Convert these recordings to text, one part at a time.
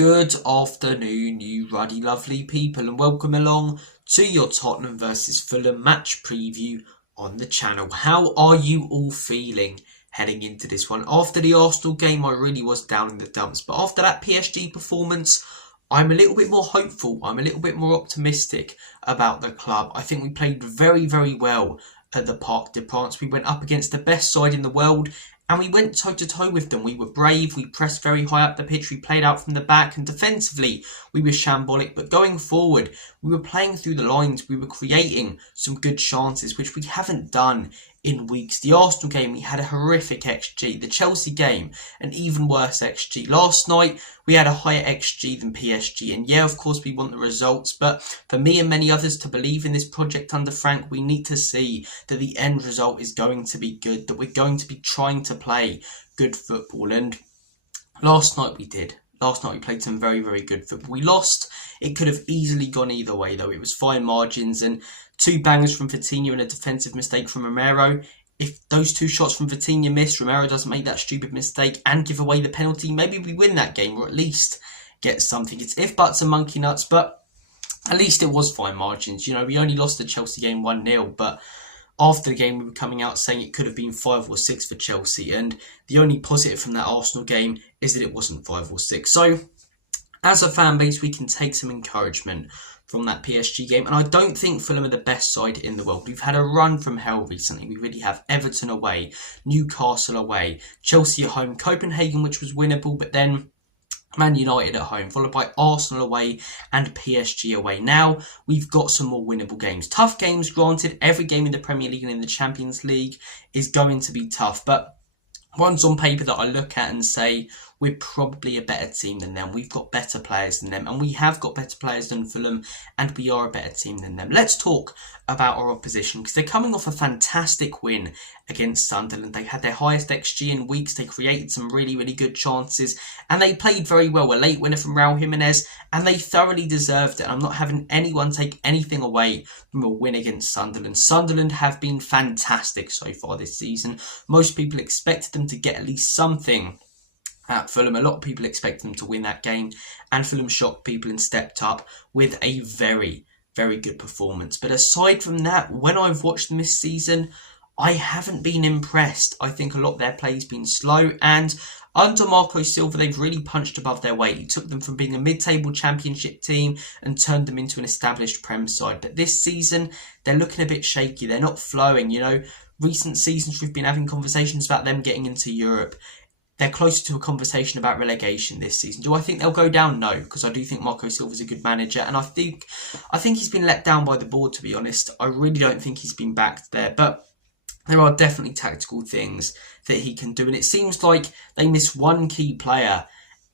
Good afternoon, you ruddy lovely people, and welcome along to your Tottenham versus Fulham match preview on the channel. How are you all feeling heading into this one? After the Arsenal game, I really was down in the dumps, but after that PSG performance, I'm a little bit more hopeful. I'm a little bit more optimistic about the club. I think we played very, very well at the Parc des Princes. We went up against the best side in the world, and we went toe-to-toe with them. We were brave, we pressed very high up the pitch, we played out from the back, and defensively we were shambolic. But going forward, we were playing through the lines, we were creating some good chances, which we haven't done in weeks. The Arsenal game, we had a horrific XG. The Chelsea game, an even worse XG. Last night, we had a higher XG than PSG. And yeah, of course, we want the results. But for me and many others to believe in this project under Frank, we need to see that the end result is going to be good, that we're going to be trying to play good football. And last night we did. Last night we played some very, very good football. We lost. It could have easily gone either way, though. It was fine margins and two bangers from Vitinha and a defensive mistake from Romero. If those two shots from Vitinha miss, Romero doesn't make that stupid mistake and give away the penalty, maybe we win that game or at least get something. It's if, buts and monkey nuts, but at least it was fine margins. You know, we only lost the Chelsea game 1-0, but after the game, we were coming out saying it could have been 5 or 6 for Chelsea. And the only positive from that Arsenal game is that it wasn't 5 or 6. So, as a fan base, we can take some encouragement from that PSG game. And I don't think Fulham are the best side in the world. We've had a run from hell recently. We really have. Everton away, Newcastle away, Chelsea at home, Copenhagen, which was winnable, but then Man United at home, followed by Arsenal away and PSG away. Now, we've got some more winnable games. Tough games, granted. Every game in the Premier League and in the Champions League is going to be tough. But ones on paper that I look at and say, we're probably a better team than them. We've got better players than them. And we have got better players than Fulham. And we are a better team than them. Let's talk about our opposition, because they're coming off a fantastic win against Sunderland. They had their highest XG in weeks. They created some really, really good chances. And they played very well. A late winner from Raul Jimenez. And they thoroughly deserved it. I'm not having anyone take anything away from a win against Sunderland. Sunderland have been fantastic so far this season. Most people expected them to get at least something at Fulham. A lot of people expect them to win that game, and Fulham shocked people and stepped up with a very, very good performance. But aside from that, when I've watched them this season, I haven't been impressed. I think a lot of their play has been slow, and under Marco Silva, they've really punched above their weight. He took them from being a mid-table championship team and turned them into an established Prem side. But this season, they're looking a bit shaky. They're not flowing, you know. Recent seasons, we've been having conversations about them getting into Europe. They're closer to a conversation about relegation this season. Do I think they'll go down? No, because I do think Marco Silva's a good manager, and I think he's been let down by the board, to be honest. I really don't think he's been backed there, but there are definitely tactical things that he can do, and it seems like they miss one key player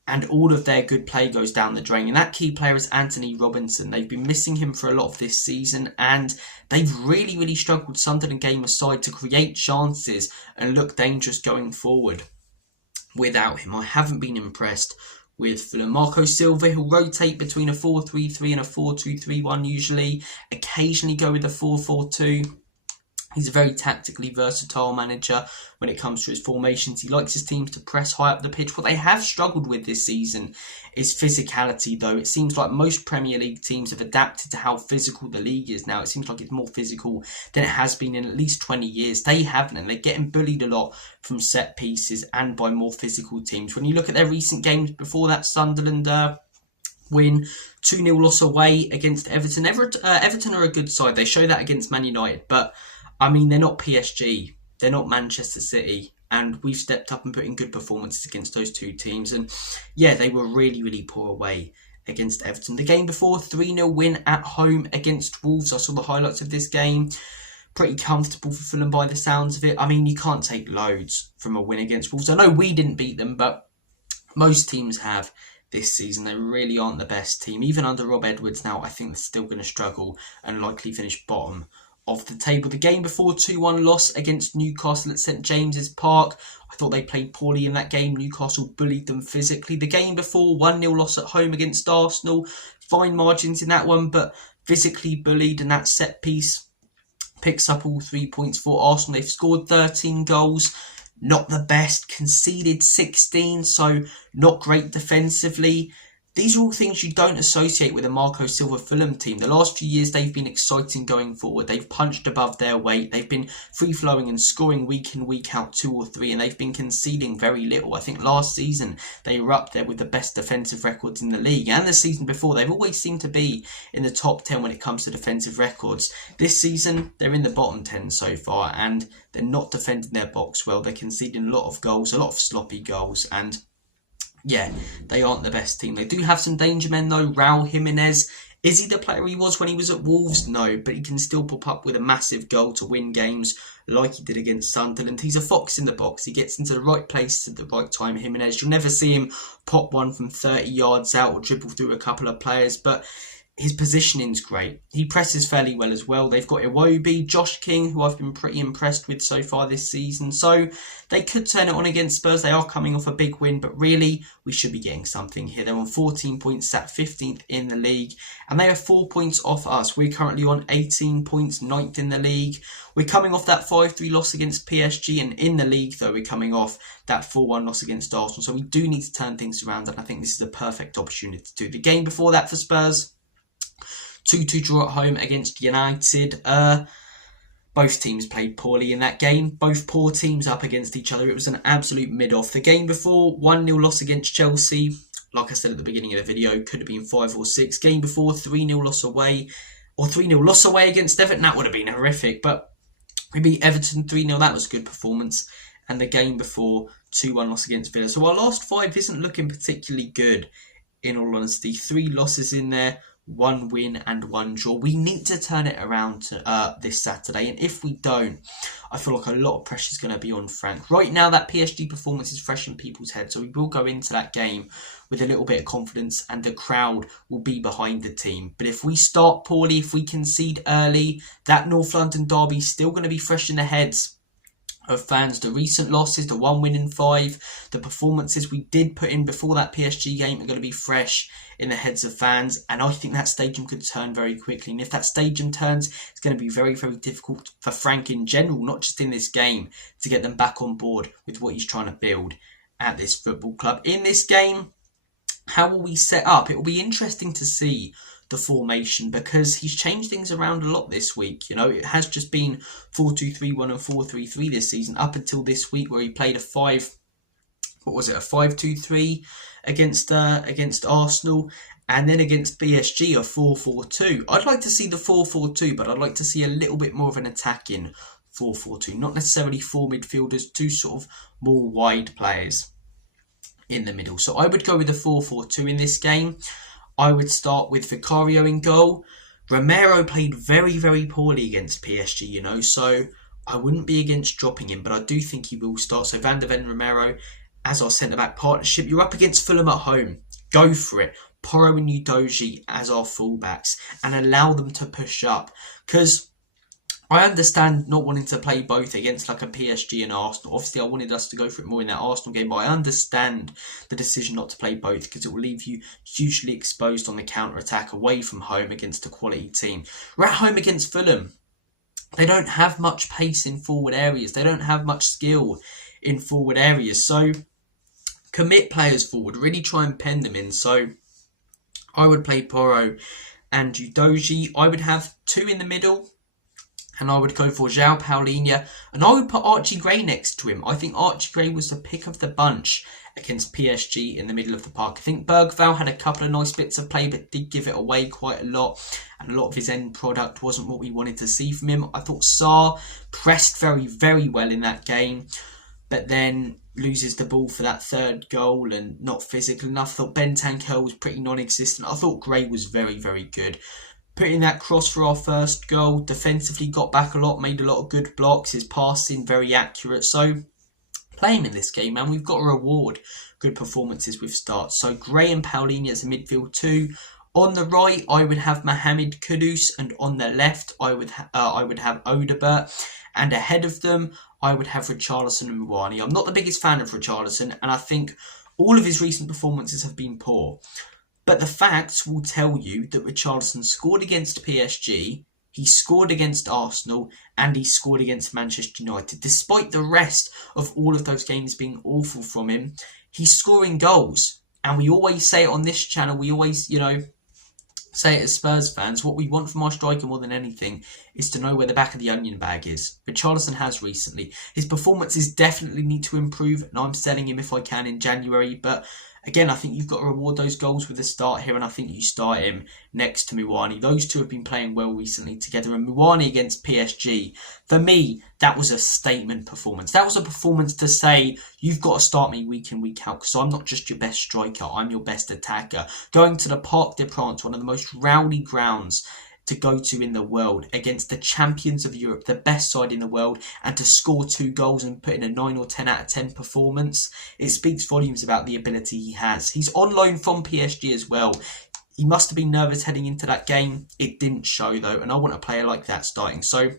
and all of their good play goes down the drain. And that key player is Anthony Robinson. They've been missing him for a lot of this season, and they've really, really struggled, Sunderland game aside, to create chances and look dangerous going forward. Without him, I haven't been impressed with Fulham. Marco Silva, he'll rotate between a 4-3-3 and a 4-2-3-1 usually. Occasionally go with a 4-4-2. He's a very tactically versatile manager when it comes to his formations. He likes his teams to press high up the pitch. What they have struggled with this season is physicality, though. It seems like most Premier League teams have adapted to how physical the league is now. It seems like it's more physical than it has been in at least 20 years. They haven't, and they're getting bullied a lot from set pieces and by more physical teams. When you look at their recent games before that Sunderland win, 2-0 loss away against Everton. Everton are a good side. They show that against Man United, but I mean, they're not PSG, they're not Manchester City, and we've stepped up and put in good performances against those two teams. And yeah, they were really, really poor away against Everton. The game before, 3-0 win at home against Wolves. I saw the highlights of this game. Pretty comfortable for Fulham by the sounds of it. I mean, you can't take loads from a win against Wolves. I know we didn't beat them, but most teams have this season. They really aren't the best team. Even under Rob Edwards now, I think they're still going to struggle and likely finish bottom of the table. The game before, 2-1 loss against Newcastle at St James's Park. I thought they played poorly in that game. Newcastle bullied them physically. The game before, 1-0 loss at home against Arsenal. Fine margins in that one, but physically bullied, and that set piece picks up all 3 points for Arsenal. They've scored 13 goals. Not the best. Conceded 16, so not great defensively. These are all things you don't associate with a Marco Silva Fulham team. The last few years they've been exciting going forward. They've punched above their weight. They've been free-flowing and scoring week in, week out 2 or 3, and they've been conceding very little. I think last season they were up there with the best defensive records in the league, and the season before they've always seemed to be in the top 10 when it comes to defensive records. This season they're in the bottom 10 so far, and they're not defending their box well. They're conceding a lot of goals, a lot of sloppy goals, and yeah, they aren't the best team. They do have some danger men though. Raul Jimenez, is he the player he was when he was at Wolves? No, but he can still pop up with a massive goal to win games like he did against Sunderland. He's a fox in the box. He gets into the right place at the right time, Jimenez. You'll never see him pop one from 30 yards out or dribble through a couple of players, but his positioning's great. He presses fairly well as well. They've got Iwobi, Josh King, who I've been pretty impressed with so far this season. So they could turn it on against Spurs. They are coming off a big win, but really, we should be getting something here. They're on 14 points, sat 15th in the league, and they are 4 points off us. We're currently on 18 points, 9th in the league. We're coming off that 5-3 loss against PSG, and in the league, though, we're coming off that 4-1 loss against Arsenal. So we do need to turn things around, and I think this is a perfect opportunity to do. The game before that for Spurs, 2-2 draw at home against United. Both teams played poorly in that game. Both poor teams up against each other. It was an absolute mid-off. The game before, 1-0 loss against Chelsea. Like I said at the beginning of the video, could have been 5 or 6. Game before, 3-0 loss away. Or 3-0 loss away against Everton. That would have been horrific. But we beat Everton 3-0. That was a good performance. And the game before, 2-1 loss against Villa. So our last 5 isn't looking particularly good, in all honesty. 3 losses in there. 1 win and 1 draw. We need to turn it around to, this Saturday, and if we don't, I feel like a lot of pressure is going to be on Frank. Right now, that PSG performance is fresh in people's heads, so we will go into that game with a little bit of confidence, and the crowd will be behind the team. But if we start poorly, if we concede early, that North London derby is still going to be fresh in the heads of fans. The recent losses, the 1 win in 5, the performances we did put in before that PSG game are going to be fresh in the heads of fans, and I think that stadium could turn very quickly. And if that stadium turns, it's going to be very, very difficult for Frank in general, not just in this game, to get them back on board with what he's trying to build at this football club. In this game, how will we set up? It will be interesting to see the formation, because he's changed things around a lot this week. You know, it has just been 4-2-3-1 and 4-3-3 this season, up until this week where he played a 5-2-3 against Arsenal, and then against PSG a 4-4-2. I'd like to see the 4-4-2, but I'd like to see a little bit more of an attacking 4-4-2, not necessarily 4 midfielders, 2 sort of more wide players in the middle. So I would go with the 4-4-2 in this game. I would start with Vicario in goal. Romero played very, very poorly against PSG, you know, so I wouldn't be against dropping him, but I do think he will start. So Van der Ven, Romero as our centre-back partnership. You're up against Fulham at home. Go for it. Porro and Udogie as our fullbacks, and allow them to push up. Because I understand not wanting to play both against like a PSG and Arsenal. Obviously, I wanted us to go for it more in that Arsenal game, but I understand the decision not to play both, because it will leave you hugely exposed on the counter-attack away from home against a quality team. We're at home against Fulham. They don't have much pace in forward areas. They don't have much skill in forward areas. So commit players forward. Really try and pen them in. So I would play Porro and Udogie. I would have 2 in the middle, and I would go for João Paulinho, and I would put Archie Gray next to him. I think Archie Gray was the pick of the bunch against PSG in the middle of the park. I think Bergvall had a couple of nice bits of play, but did give it away quite a lot, and a lot of his end product wasn't what we wanted to see from him. I thought Sarr pressed very, very well in that game, but then loses the ball for that 3rd goal and not physical enough. I thought Bentancur was pretty non-existent. I thought Gray was very, very good. Putting that cross for our 1st goal, defensively got back a lot, made a lot of good blocks, his passing very accurate. So play him in this game, man. We've got to reward good performances with starts. So Gray and Paulinho as a midfield 2. On the right, I would have Mohamed Kudus, and on the left, I would have Odobert. And ahead of them, I would have Richarlison and Muani. I'm not the biggest fan of Richarlison, and I think all of his recent performances have been poor. But the facts will tell you that Richarlison scored against PSG, he scored against Arsenal, and he scored against Manchester United. Despite the rest of all of those games being awful from him, he's scoring goals. And we always say it on this channel, we always, say it as Spurs fans, what we want from our striker more than anything is to know where the back of the onion bag is. But Richarlison has recently. His performances definitely need to improve, and I'm selling him if I can in January. But again, I think you've got to reward those goals with a start here, and I think you start him next to Muani. Those two have been playing well recently together, and Muani against PSG, for me, that was a statement performance. That was a performance to say, you've got to start me week in, week out, because I'm not just your best striker, I'm your best attacker. Going to the Parc des Princes, one of the most rowdy grounds to go to in the world, against the champions of Europe, the best side in the world, and to score 2 goals and put in a 9 or 10 out of 10 performance, it speaks volumes about the ability he has. He's on loan from PSG as well. He must have been nervous heading into that game. It didn't show though, and I want a player like that starting. So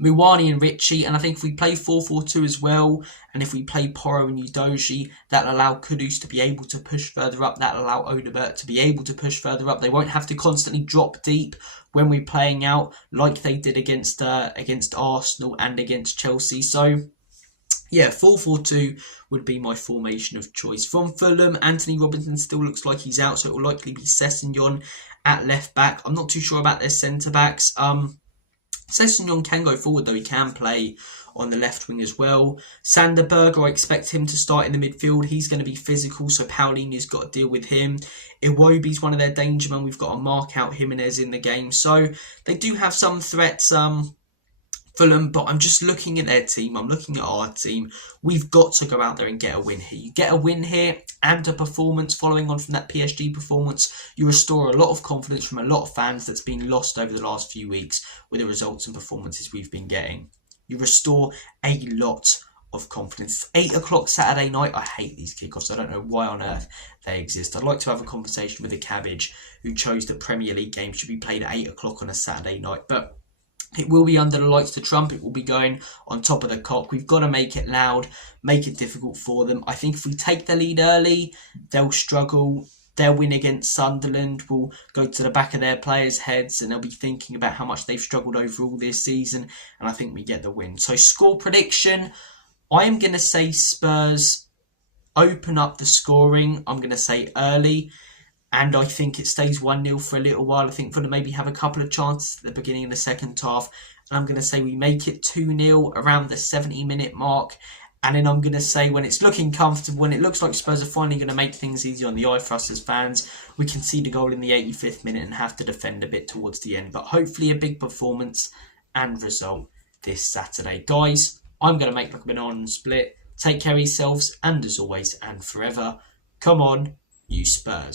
Muani and Richie, and I think if we play 4-4-2 as well, and if we play Porro and Udogie, that'll allow Kudus to be able to push further up, that'll allow Odebert to be able to push further up. They won't have to constantly drop deep when we're playing out like they did against Arsenal and against Chelsea. So yeah, 4-4-2 would be my formation of choice. From Fulham, Anthony Robinson still looks like he's out, so it will likely be Sessegnon at left back. I'm not too sure about their centre backs. Sessegnon can go forward though, he can play on the left wing as well. Sander Berge, I expect him to start in the midfield. He's going to be physical, so Paulinho's got to deal with him. Iwobi's one of their danger men. We've got to mark out Jimenez in the game. So they do have some threats, Fulham, but I'm just looking at their team. I'm looking at our team. We've got to go out there and get a win here. You get a win here and a performance following on from that PSG performance. You restore a lot of confidence from a lot of fans that's been lost over the last few weeks with the results and performances we've been getting. You restore a lot of confidence. 8 o'clock Saturday night. I hate these kickoffs. I don't know why on earth they exist. I'd like to have a conversation with a cabbage who chose the Premier League game should be played at 8 o'clock on a Saturday night. But it will be under the lights to Trump. It will be going on top of the cock. We've got to make it loud, make it difficult for them. I think if we take the lead early, they'll struggle. Their win against Sunderland will go to the back of their players' heads, and they'll be thinking about how much they've struggled overall this season. And I think we get the win. So score prediction, I am going to say Spurs open up the scoring. I'm going to say early. And I think it stays 1-0 for a little while. I think Fulham maybe have a couple of chances at the beginning of the second half. And I'm going to say we make it 2-0 around the 70-minute mark. And then I'm going to say when it's looking comfortable, when it looks like Spurs are finally going to make things easy on the eye for us as fans, we can see the goal in the 85th minute and have to defend a bit towards the end. But hopefully a big performance and result this Saturday. Guys, I'm going to make like a banana split. Take care of yourselves, and as always and forever, come on, you Spurs.